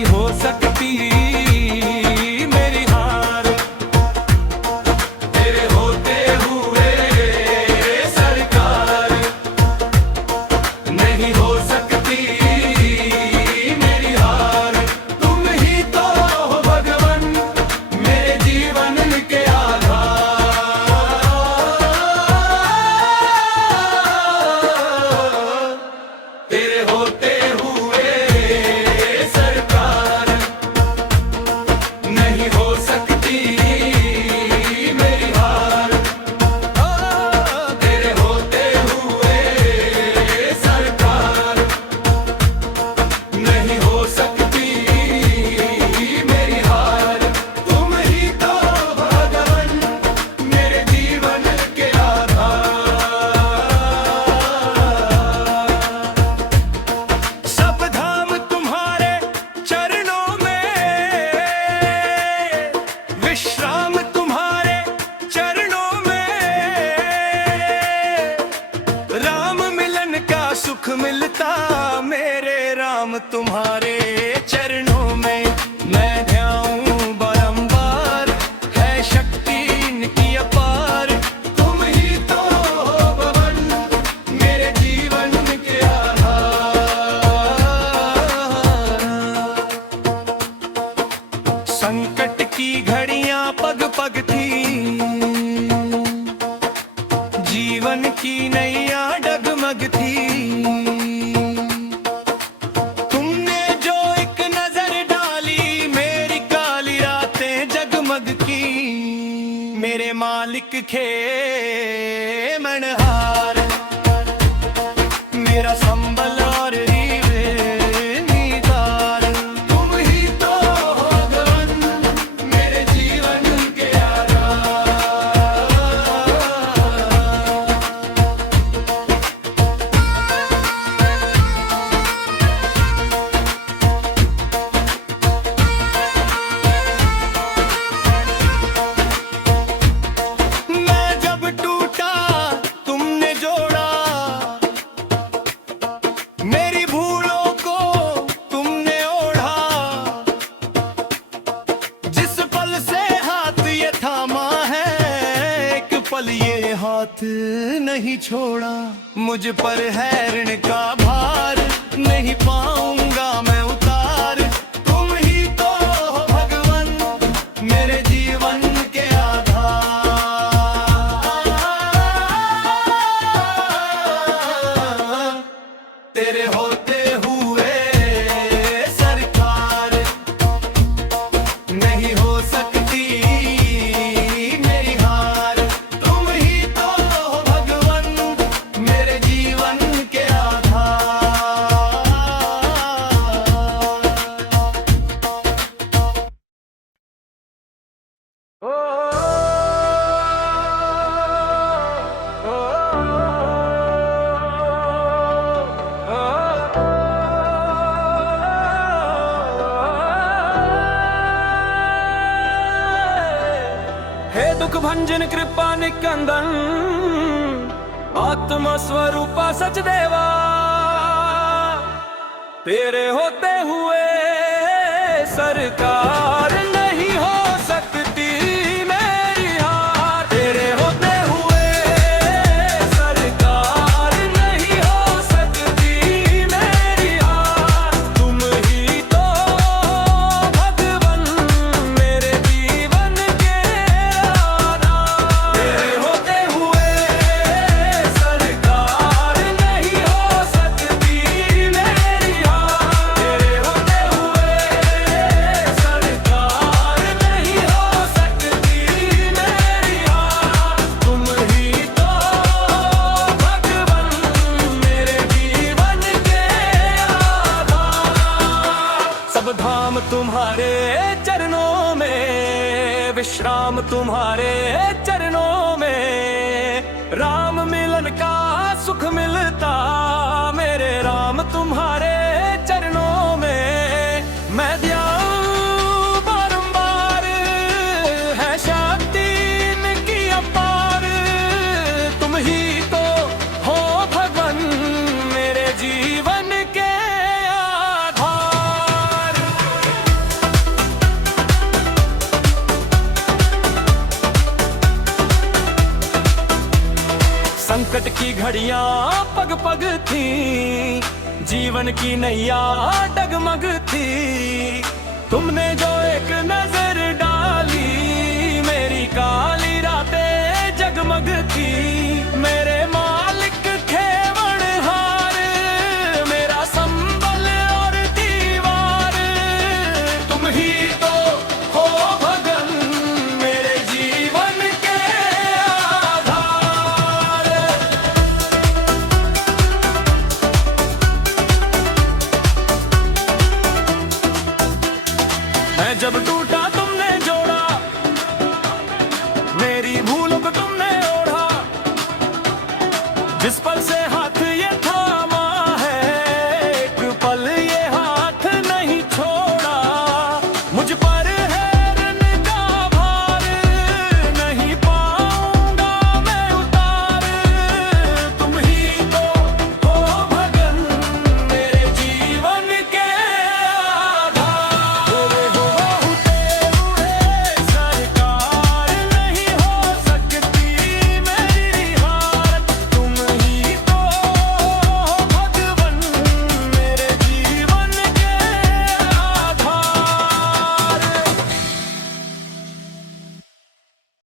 नहीं हो सकती मेरी हार। तेरे होते हुए सरकार नहीं हो सकती मेरी हार। तुम ही तो हो भगवन मेरे जीवन के आधार। तेरे होते हुए सरकार नहीं हो सकती मेरी हार। तेरे होते हुए सरकार नहीं हो सकती मेरी हार। तुम ही तो भगवन मेरे जीवन के आधार। सब धाम तुम्हारे चरणों में, विश्राम तुम्हारे चरणों में। राम मिलन का सुख मिलता मेरे राम तुम्हारे चरणों में। मैं ध्याऊं बारंबार है शक्ति इनकी अपार। तुम ही तो हो भगवन मेरे जीवन के आधार। संकट की घड़ियां पग पग थी, जीवन की नैया डगमग थी। तुमने जो एक नजर डाली मेरी काली रातें जगमग की। मेरे मालिक खे मनहार मेरा संबल और रीवे नीतार। तुम ही तो हो भगवन मेरे जीवन के आधार। मैं जब टूटा तुमने जोड़ा, मेरी भूलों को तुमने ओढ़ा। जिस पल से हाथ ये थामा है एक पल ये हाथ नहीं छोड़ा। मुझ पर है ऋण का भार नहीं पाऊंगा मैं उतार। तुम ही तो हो भगवन मेरे जीवन के आधार। तेरे होते हुए सरकार नहीं हो सकती मेरी हार। तुम ही तो हो भगवन मेरे जीवन के आधार। ओ, ओ, हे दुख भंजन कृपा निकंदन आत्मा स्वरूपा सचदेवा। तेरे होते हुए सरकार नहीं हो सकती मेरी हार। तेरे होते हुए सरकार नहीं हो सकती मेरी हार। तुम ही तो भगवन मेरे जीवन के आधार। तेरे होते हुए सरकार नहीं हो सकती मेरी हार। तेरे होते हुए सरकार नहीं हो सकती मेरी हार। तुम ही तो भगवन मेरे जीवन के आधार। सब धाम तुम्हारे चरणों में, विश्राम तुम्हारे चरणों में। राम मिलन का सुख मिलता मेरे राम तुम्हारे चरणों में। मैं ध्याऊं बारंबार है शक्ति इनकी अपार। तुम ही तो हो भगवन मेरे जीवन के आधार। संकट की घड़ियां पग पग थी, जीवन की नैया डगमग थी। तुमने जो एक नजर डाली, मेरी काली रातें जगमग थी। मेरे मालिक खेवनहार, मेरा संबल और दीवार, तुम ही तो हो भगन मेरे जीवन के आधार। मैं जब टूटा